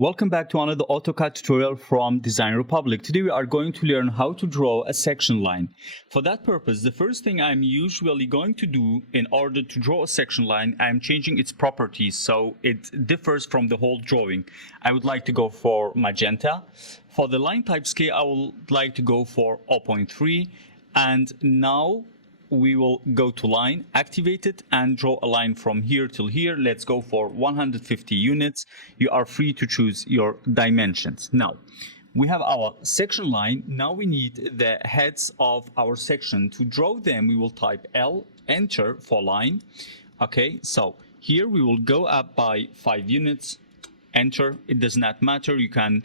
Welcome back to another AutoCAD tutorial from Design Republic. Today we are going to learn how to draw a section line. For that purpose, the first thing I'm usually going to do in order to draw a section line, I'm changing its properties so it differs from the whole drawing. I would like to go for magenta. For the line type scale, I would like to go for 0.3. And now we will go to line, activate it, and draw a line from here till here. Let's go for 150 units. You are free to choose your dimensions. Now, we have our section line. Now we need the heads of our section. To draw them, we will type L, enter for line. Okay, so here we will go up by 5 units, enter. It does not matter. You can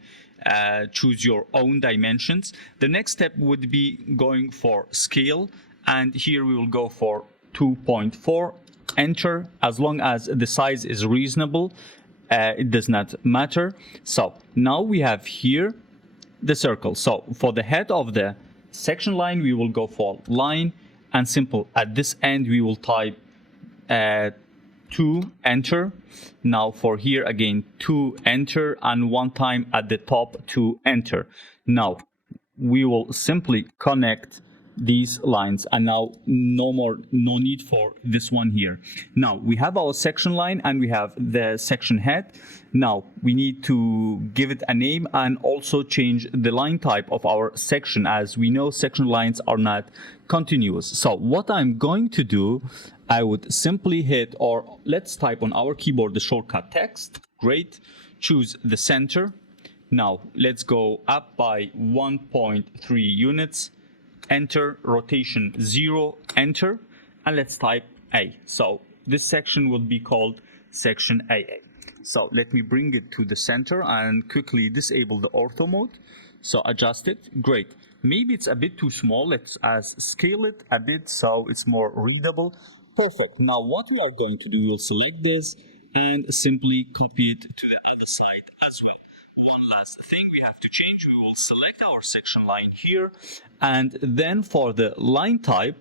choose your own dimensions. The next step would be going for scale. And here we will go for 2.4, enter. As long as the size is reasonable, it does not matter. So now we have here the circle. So for the head of the section line, we will go for line, and simple. At this end, we will type 2, enter. Now for here again, 2, enter, and one time at the top, 2, enter. Now we will simply connect these lines, and now no need for this one here. Now we have our section line and we have the section head. Now we need to give it a name and also change the line type of our section, as we know section lines are not continuous. So what I'm going to do, I would simply hit, or let's type on our keyboard the shortcut text. Great. Choose the center. Now let's go up by 1.3 units. Enter, rotation 0, enter, and let's type A. So this section will be called section AA. So let me bring it to the center and quickly disable the ortho mode. So adjust it. Great. Maybe it's a bit too small. Let's scale it a bit so it's more readable. Perfect. Now what we are going to do, we'll select this and simply copy it to the other side as well. One last thing we have to change, we will select our section line here, and then for the line type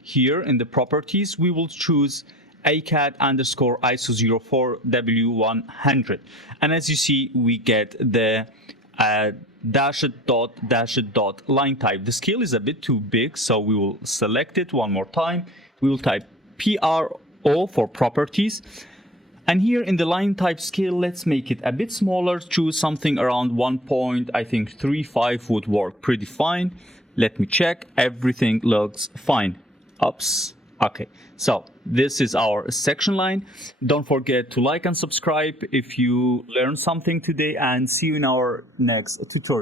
here in the properties, we will choose AutoCAD _ ISO 04 W100, and as you see, we get the dashed dot line type. The scale is a bit too big, so we will select it one more time. We will type PRO for properties. And here in the line type scale, let's make it a bit smaller. Choose something around 1.35 would work pretty fine. Let me check. Everything looks fine. Oops. Okay. So this is our section line. Don't forget to like and subscribe if you learned something today, and see you in our next tutorial.